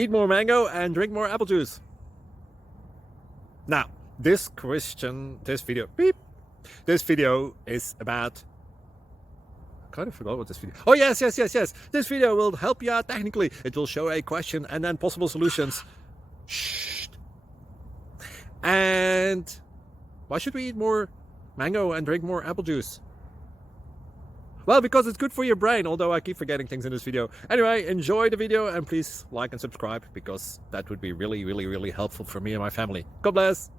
Eat more mango and drink more apple juice. Now, this video is about... I kind of forgot what this video... Oh, yes. This video will help you out technically. It will show a question and then possible solutions. Shh. And why should we eat more mango and drink more apple juice? Well, because it's good for your brain, although I keep forgetting things in this video. Anyway, enjoy the video and please like and subscribe, because that would be really helpful for me and my family. God bless!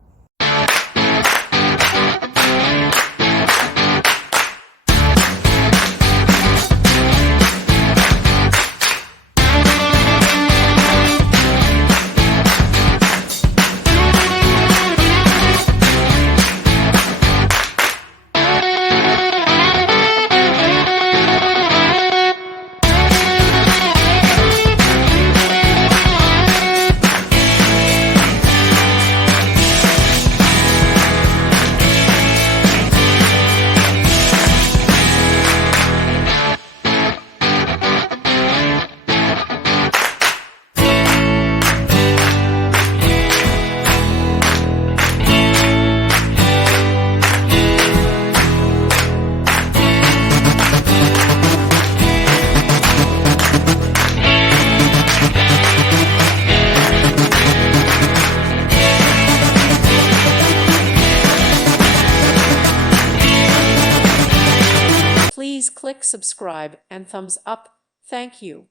Please click subscribe and thumbs up. Thank you.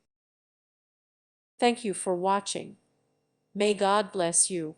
Thank you for watching. May God bless you.